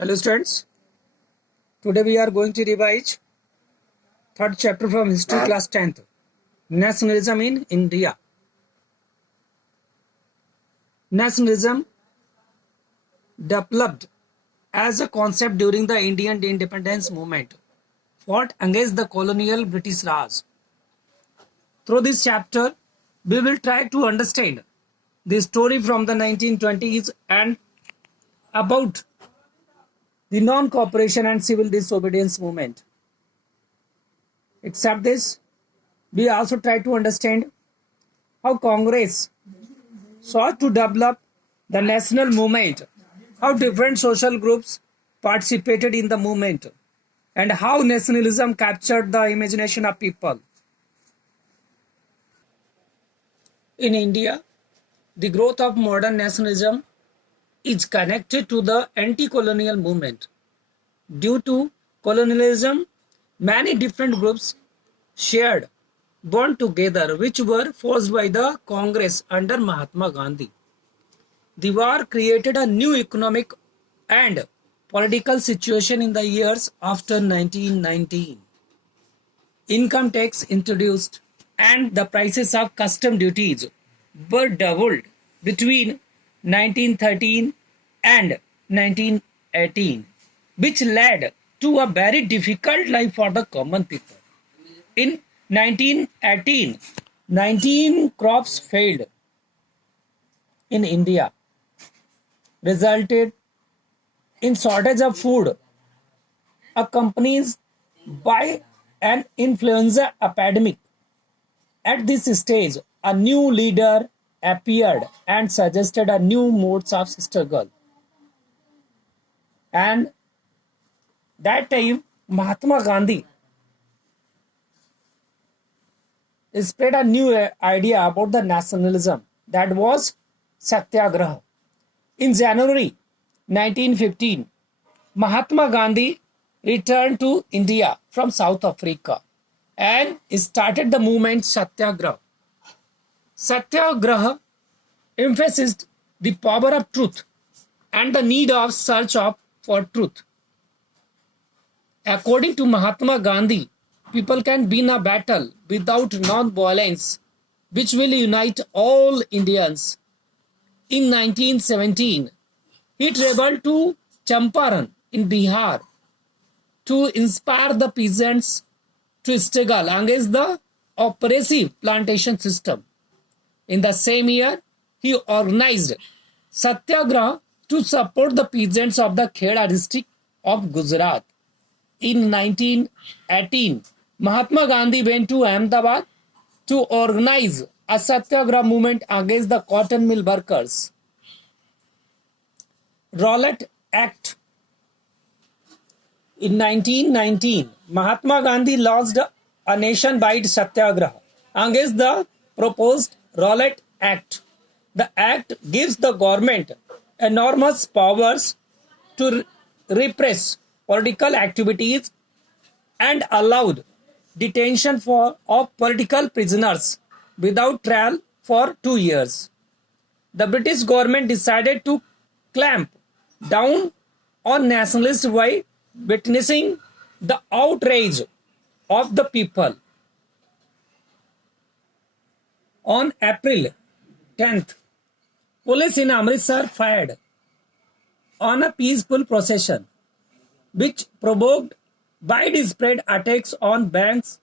Hello students, today we are going to revise third chapter from history class 10th, Nationalism in India. Nationalism developed as a concept during the Indian independence movement, fought against the colonial British Raj. Through this chapter, we will try to understand the story from the 1920s and about the non-cooperation and civil disobedience movement. Except this, we also try to understand how Congress sought to develop the national movement, how different social groups participated in the movement, and how nationalism captured the imagination of people. In India, the growth of modern nationalism is connected to the anti-colonial movement. Due to colonialism, many different groups shared bond together which were forced by the Congress under Mahatma Gandhi. The war created a new economic and political situation in the years after 1919. Income tax introduced and the prices of custom duties were doubled between 1913 and 1918, which led to a very difficult life for the common people. In 1918, 19 crops failed in India, resulted in shortage of food, accompanied by an influenza epidemic. At this stage, a new leader appeared and suggested a new modes of struggle. And that time, Mahatma Gandhi spread a new idea about the nationalism, that was Satyagraha. In January 1915, Mahatma Gandhi returned to India from South Africa and started the movement Satyagraha. Satyagraha emphasized the power of truth and the need of search for truth. According to Mahatma Gandhi, people can win a battle without non-violence, which will unite all Indians. In 1917, he traveled to Champaran in Bihar to inspire the peasants to struggle against the oppressive plantation system. In the same year, he organized Satyagraha to support the peasants of the Kheda district of Gujarat. In 1918, Mahatma Gandhi went to Ahmedabad to organize a Satyagraha movement against the cotton mill workers. Rowlatt Act. In 1919, Mahatma Gandhi launched a nationwide Satyagraha against the proposed Rowlatt Act. The act gives the government enormous powers to repress political activities and allowed detention of political prisoners without trial for 2 years. The British government decided to clamp down on nationalists by witnessing the outrage of the people. On April 10th, police in Amritsar fired on a peaceful procession, which provoked widespread attacks on banks,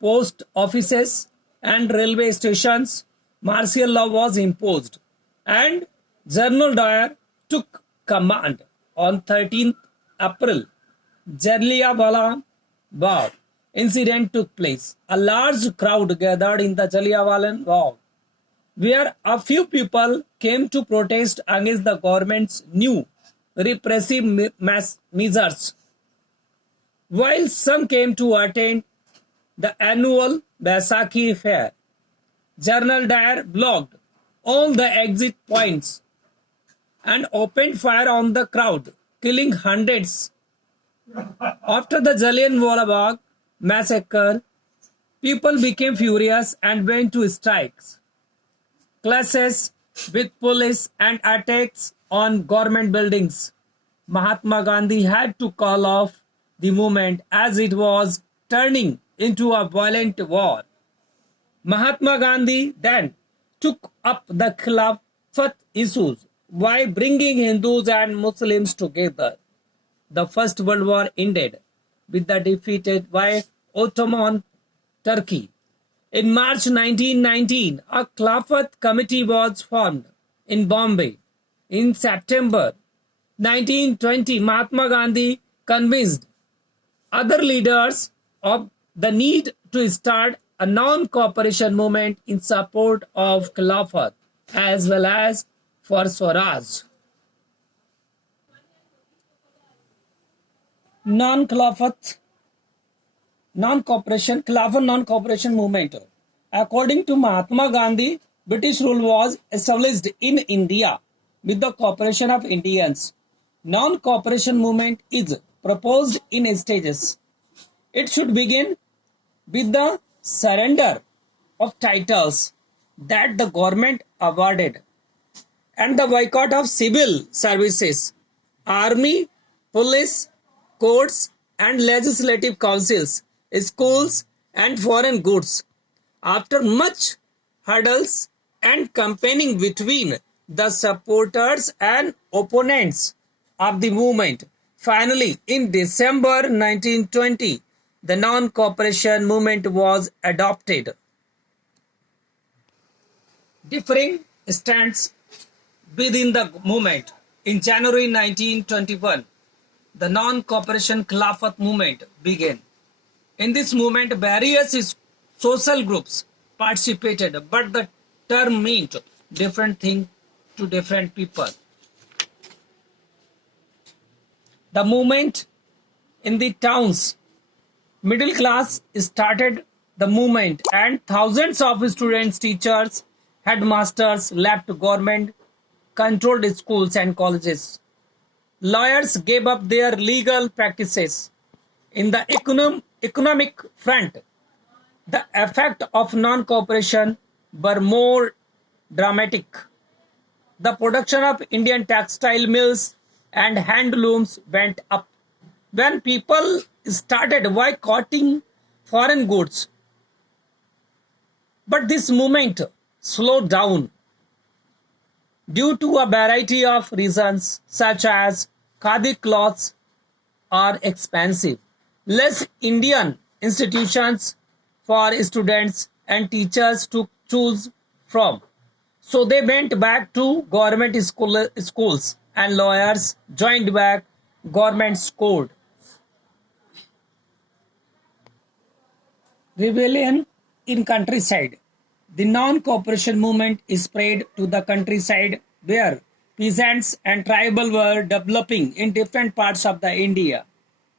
post offices, and railway stations. Martial law was imposed, and General Dyer took command. On 13th April, Jallianwala Bagh incident took place. A large crowd gathered in the Jallianwala Bagh, where a few people came to protest against the government's new repressive measures, while some came to attend the annual Baisakhi fair. General Dyer blocked all the exit points and opened fire on the crowd, killing hundreds. After the Jallianwala Bagh massacre, people became furious and went to strikes, clashes with police, and attacks on government buildings. Mahatma Gandhi had to call off the movement as it was turning into a violent war. Mahatma Gandhi then took up the Khilafat issues by bringing Hindus and Muslims together. The First World War ended with the defeat by Ottoman Turkey. In March 1919, a Khilafat committee was formed in Bombay. In September 1920, Mahatma Gandhi convinced other leaders of the need to start a non-cooperation movement in support of Khilafat as well as for Swaraj. Non-Khilafat, non-cooperation, Khilafat non-cooperation movement. According to Mahatma Gandhi, British rule was established in India with the cooperation of Indians. Non-cooperation movement is proposed in stages. It should begin with the surrender of titles that the government awarded and the boycott of civil services, army, police, courts and legislative councils, schools and foreign goods. After much hurdles and campaigning between the supporters and opponents of the movement, finally in December 1920, the non-cooperation movement was adopted. Differing stands within the movement. In January 1921, the non-cooperation Khilafat movement began. In this movement, various social groups participated, but the term meant different things to different people. The movement in the towns, middle class started the movement and thousands of students, teachers, headmasters left government controlled schools and colleges. Lawyers gave up their legal practices. In the economic front, the effect of non-cooperation were more dramatic. The production of Indian textile mills and handlooms went up. When people started boycotting foreign goods, but this movement slowed down due to a variety of reasons, such as khadi cloths are expensive, less Indian institutions for students and teachers to choose from. So they went back to government schools and lawyers joined back government's code. Rebellion in countryside. The non-cooperation movement is spread to the countryside where peasants and tribal were developing in different parts of the India.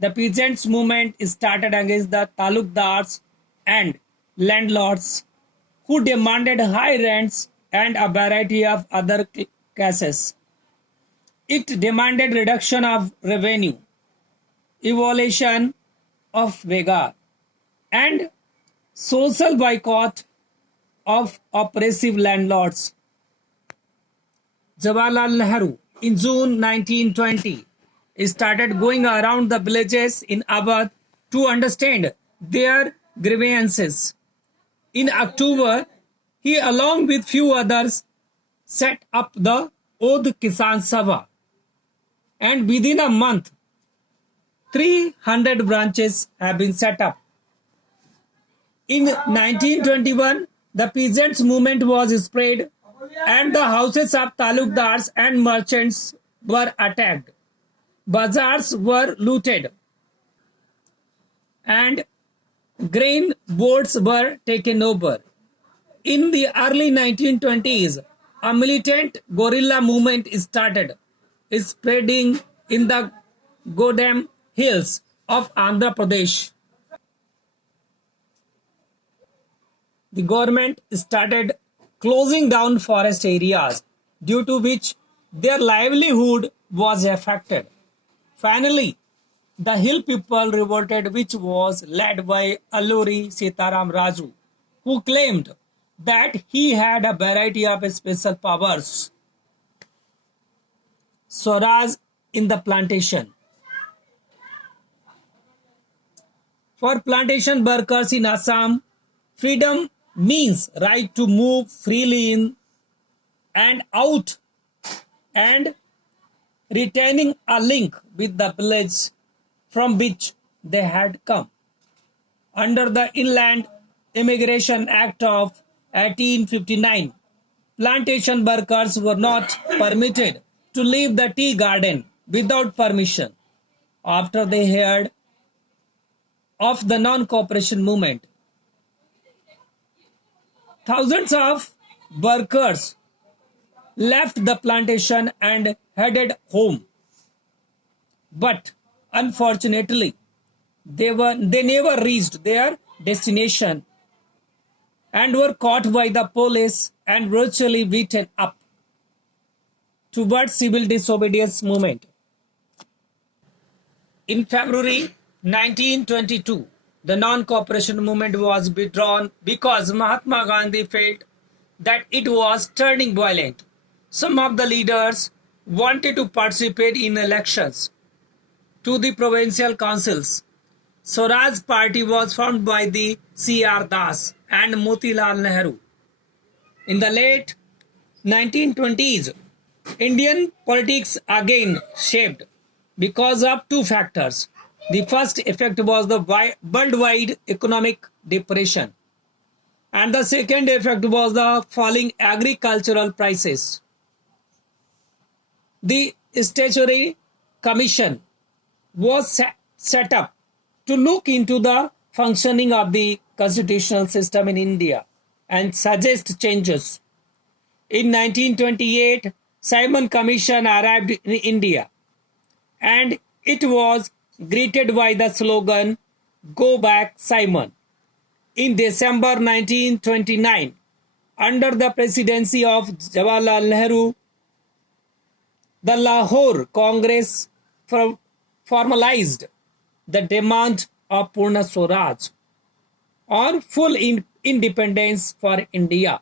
The peasants movement started against the talukdars and landlords who demanded high rents and a variety of other cases. It demanded reduction of revenue, abolition of Vega, and social boycott of oppressive landlords. Jawaharlal Nehru in June 1920 started going around the villages in Awadh to understand their grievances. In October, he along with few others set up the Oudh Kisan Sabha, and within a month 300 branches have been set up. In 1921, the peasants movement was spread and the houses of talukdars and merchants were attacked. Bazaars were looted and grain boards were taken over. In the early 1920s, a militant guerrilla movement started spreading in the Godam hills of Andhra Pradesh. The government started closing down forest areas, due to which their livelihood was affected. Finally, the hill people revolted, which was led by Alluri Sitaram Raju, who claimed that he had a variety of special powers. Swaraj in the plantation. For plantation workers in Assam, freedom means right to move freely in and out and retaining a link with the village from which they had come. Under the Inland Immigration Act of 1859, plantation workers were not permitted to leave the tea garden without permission. After they heard of the non-cooperation movement, thousands of workers left the plantation and headed home. But unfortunately, they never reached their destination and were caught by the police and virtually beaten up. Towards civil disobedience movement. In February 1922, the non-cooperation movement was withdrawn because Mahatma Gandhi felt that it was turning violent. Some of the leaders wanted to participate in elections to the provincial councils. Swaraj Party was formed by the C.R. Das and Motilal Nehru. In the late 1920s, Indian politics again shaped because of two factors. The first effect was the worldwide economic depression, and the second effect was the falling agricultural prices. The Statutory Commission was set up to look into the functioning of the constitutional system in India and suggest changes. In 1928, Simon Commission arrived in India and it was greeted by the slogan, "Go back, Simon." In December 1929, under the presidency of Jawaharlal Nehru, the Lahore Congress formalized the demand of Purna Swaraj or full independence for India.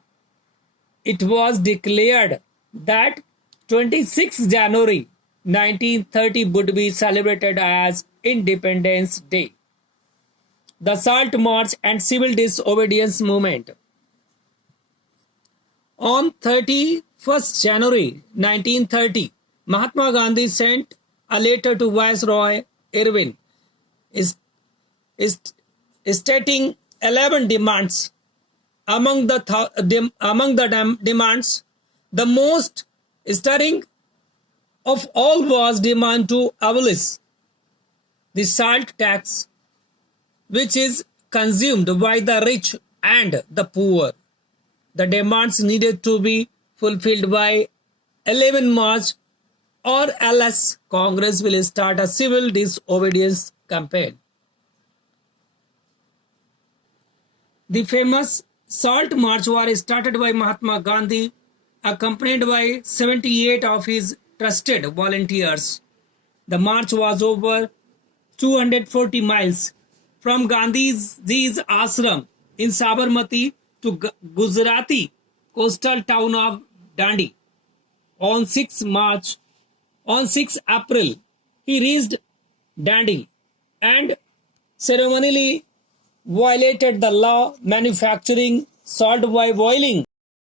It was declared that 26 January 1930 would be celebrated as Independence Day. The Salt March and Civil Disobedience Movement. On 31st January 1930, Mahatma Gandhi sent a letter to Viceroy Irwin stating 11 demands. Among the demands, the most stirring of all was demand to abolish the salt tax, which is consumed by the rich and the poor. The demands needed to be fulfilled by 11 March or else Congress will start a civil disobedience campaign. The famous Salt March was started by Mahatma Gandhi, accompanied by 78 of his trusted volunteers. The march was over 240 miles from Gandhi's ashram in Sabarmati to Gujarati coastal town of Dandi. On 6 April, he reached Dandi and ceremonially violated the law manufacturing salt by boiling